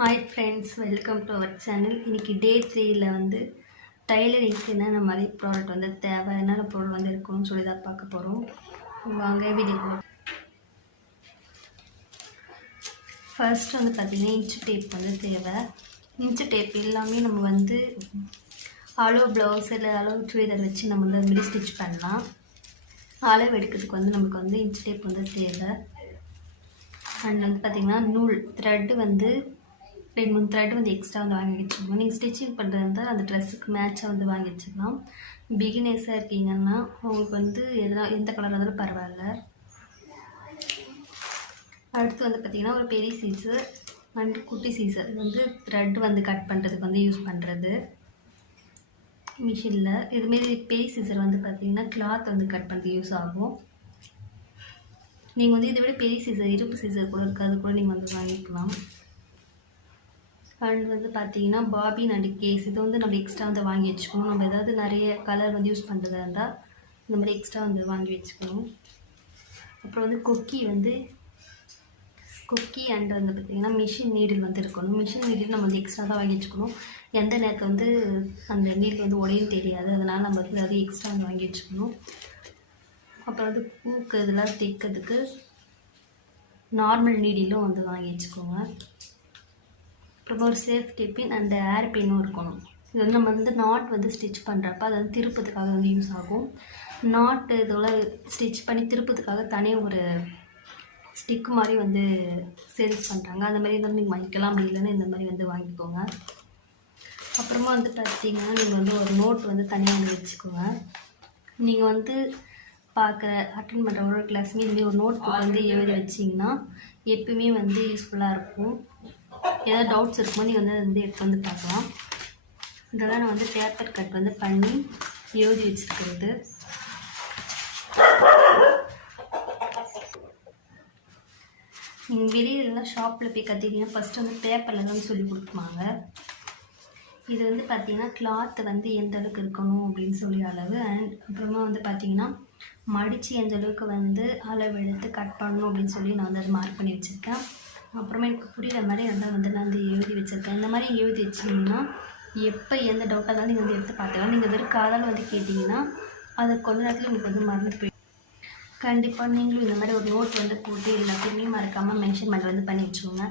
Hi friends, welcome to our channel. இன்றைக்கி day 3ல் வந்து டைலரிங்க்கு என்னென்ன மாதிரி ப்ராடக்ட் வந்து தேவை, என்னென்ன பொருள் வந்து இருக்கணும்னு சொல்லி தான் பார்க்க போகிறோம். வாங்க வீடியோ. ஃபர்ஸ்ட் வந்து பார்த்திங்கன்னா இன்ச்சு டேப் வந்து தேவை. இன்ச்சு டேப் எல்லாமே நம்ம வந்து அளவு ப்ளவுஸ் இல்லை அளவு சுடிதார் வச்சு நம்ம வந்து மிடி ஸ்டிச் பண்ணலாம். அளவு எடுக்கிறதுக்கு வந்து நமக்கு வந்து இன்ச்சு டேப் வந்து தேவை. அண்ட் வந்து பார்த்திங்கன்னா நூல் த்ரெட்டு வந்து 2-3 த்ரெட் வந்து எக்ஸ்ட்ரா வந்து வாங்கி வச்சுக்கணும். நீங்கள் ஸ்டிச்சிங் பண்ணுறது அந்த ட்ரெஸ்ஸுக்கு மேட்சாக வந்து வாங்கி வச்சுக்கலாம். பிகினர்ஸாக இருக்கீங்கன்னா உங்களுக்கு வந்து எந்த கலராக இருந்தாலும் பரவாயில்ல. அடுத்து வந்து பார்த்திங்கன்னா ஒரு பெரிய சீசர் அண்ட் குட்டி சீசர். இது வந்து த்ரெட் வந்து கட் பண்ணுறதுக்கு வந்து யூஸ் பண்ணுறது மிஷினில். இதுமாரி பெரிய சீசர் வந்து பார்த்திங்கன்னா கிளாத் வந்து கட் பண்ணுறது யூஸ் ஆகும். நீங்கள் வந்து இதை விட பெரிய சீசர் இருப்பு சீசர் கூட இருக்குது, அது கூட நீங்கள் வந்து வாங்கிக்கலாம். அண்ட் வந்து பார்த்திங்கன்னா பாபின் அண்ட் கேஸ், இது வந்து நம்ம எக்ஸ்ட்ரா வந்து வாங்கி வச்சுக்கணும். நம்ம ஏதாவது நிறைய கலர் வந்து யூஸ் பண்ணுறதா இருந்தால் இந்த மாதிரி எக்ஸ்ட்ரா வந்து வாங்கி வச்சுக்கணும். அப்புறம் வந்து கொக்கி அண்ட் வந்து பார்த்திங்கன்னா மிஷின் நீடில் வந்து இருக்கணும். மிஷின் நீடில் நம்ம வந்து எக்ஸ்ட்ரா தான் வாங்கி வச்சுக்கணும். எந்த நேரத்தில் வந்து அந்த நீடில் வந்து உடையும் தெரியாது, அதனால் நம்ம வந்து அது எக்ஸ்ட்ரா வந்து வாங்கி வச்சுக்கணும். அப்புறம் வந்து பூக்கு இதெல்லாம் தைக்கிறதுக்கு நார்மல் நீடிலும் வந்து வாங்கி வச்சுக்கோங்க. அப்புறம் ஒரு சேஃப்டி பின் அண்ட் ஏர் பின்னும் இருக்கணும். இது வந்து நம்ம வந்து நாட் வந்து ஸ்டிச் பண்ணுறப்ப அது வந்து திருப்பத்துக்காக வந்து யூஸ் ஆகும். நாட்டு இதெல்லாம் ஸ்டிச் பண்ணி திருப்பத்துக்காக தனியாக ஒரு ஸ்டிக் மாதிரி வந்து சேல்ஸ் பண்ணுறாங்க. அந்த மாதிரி வந்து நீங்கள் வாங்கிக்கலாம். அப்படி இல்லைன்னா இந்த மாதிரி வந்து வாங்கிக்கோங்க. அப்புறமா வந்து பார்த்திங்கன்னா நீங்கள் வந்து ஒரு நோட் வந்து தனியாக வந்து வச்சுக்கோங்க. நீங்கள் வந்து பார்க்குற அட்டென்ட் பண்ணுற ஒரு கிளாஸுமே இதுமாதிரி ஒரு நோட் புக் வந்து எழுதி வச்சிங்கன்னா எப்பவுமே வந்து யூஸ்ஃபுல்லாக இருக்கும். ஏதாவது டவுட்ஸ் இருக்கும்போது நீங்கள் வந்து எடுத்து வந்து பார்க்கலாம். இதெல்லாம் நான் வந்து பேப்பர் கட் வந்து பண்ணி எழுதி வச்சுருக்கிறது. நீங்கள் வெளியிலலாம் ஷாப்பில் போய் கற்றுக்கிட்டீங்கன்னா ஃபஸ்ட்டு வந்து பேப்பரில் தான் சொல்லி கொடுப்பாங்க. இது வந்து பார்த்திங்கன்னா கிளாத்து வந்து எந்த அளவுக்கு இருக்கணும் அப்படின்னு சொல்லி அளவு. அண்ட் அப்புறமா வந்து பார்த்திங்கன்னா மடித்து எந்த அளவுக்கு வந்து அளவு எடுத்து கட் பண்ணணும் அப்படின்னு சொல்லி நான் வந்து அதை மார்க் பண்ணி வச்சுருக்கேன். அப்புறமா எனக்கு புரிகிற மாதிரி எல்லாம் வந்து நான் வந்து எழுதி வச்சுருக்கேன். இந்த மாதிரி எழுதி வச்சிங்கன்னா எப்போ எந்த டவுட்டாக இருந்தாலும் நீங்கள் வந்து எடுத்து பார்த்துக்கலாம். நீங்கள் வெறும் காதால் வந்து கேட்டிங்கன்னா அது கொஞ்ச நேரத்தில் உங்களுக்கு வந்து மறந்து போயிடும். கண்டிப்பாக நீங்களும் இந்த மாதிரி ஒரு நோட் வந்து போட்டு எல்லாத்தையுமே மறக்காமல் மெஷர்மெண்ட் வந்து பண்ணி வச்சுக்கோங்க.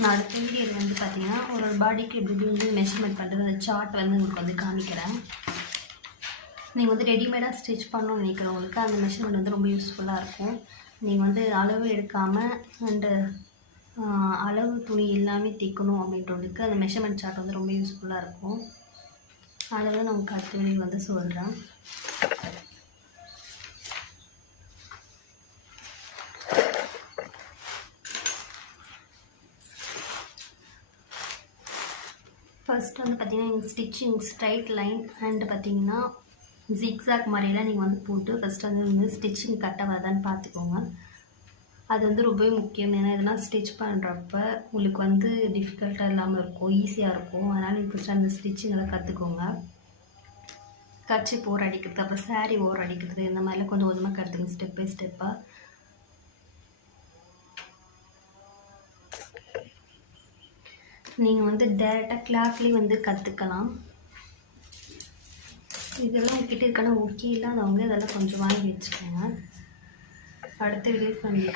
நான் அடுத்த வீடியோவில் வந்து பார்த்திங்கன்னா ஒரு பாடிக்கு எப்படி வந்து மெஷர்மெண்ட் பண்ணுறது அந்த சார்ட் வந்து உங்களுக்கு வந்து காமிக்கிறேன். நீங்கள் வந்து ரெடிமேடாக ஸ்டிச் பண்ணணும்னு நினைக்கிறவங்களுக்கு அந்த மெஷர்மெண்ட் வந்து ரொம்ப யூஸ்ஃபுல்லாக இருக்கும். நீங்கள் வந்து அளவு எடுக்காமல் அண்டு அளவு துணி எல்லாமே தைக்கணும் அப்படின்றதுக்கு அந்த மெஷர்மெண்ட் சார்ட் வந்து ரொம்ப யூஸ்ஃபுல்லாக இருக்கும். அதை தான் நான் உங்களுக்கு அடுத்த வீடியோவில் வந்து சொல்கிறேன். ஃபர்ஸ்ட் வந்து பார்த்திங்கன்னா ஸ்டிச்சிங் ஸ்ட்ரைட் லைன் அண்டு பார்த்திங்கன்னா ஜிக்ஸாக் மாதிரியெல்லாம் நீங்கள் வந்து போட்டு ஃபஸ்ட்டு வந்து ஸ்டிச்சிங் கரெக்டாக வருதான்னு பார்த்துக்கோங்க. அது வந்து ரொம்பவே முக்கியம். ஏன்னா இதெல்லாம் ஸ்டிச் பண்ணுறப்ப உங்களுக்கு வந்து டிஃபிகல்ட்டாக இல்லாமல் இருக்கும், ஈஸியாக இருக்கும். அதனால் நீங்கள் ஃபஸ்ட்டு அந்த ஸ்டிச்சிங்கெல்லாம் கற்றுக்கோங்க. கர்ச்சீப் ஓரம் அடிக்கிறது, அப்புறம் சாரீ ஓரம் அடிக்கிறது, இந்த மாதிரிலாம் கொஞ்சம் கொஞ்சமாக கற்றுக்குங்க ஸ்டெப் பை ஸ்டெப்பாக. நீங்கள் வந்து டேரெக்டாக கிளாத்லேயே வந்து கற்றுக்கலாம். இதெல்லாம் உங்ககிட்ட இருக்கான ஓகே இல்லாதவங்க இதெல்லாம் கொஞ்சம் வாங்கி வச்சுக்கோங்க. அடுத்த வீடியோ பண்ணிக்கலாம்.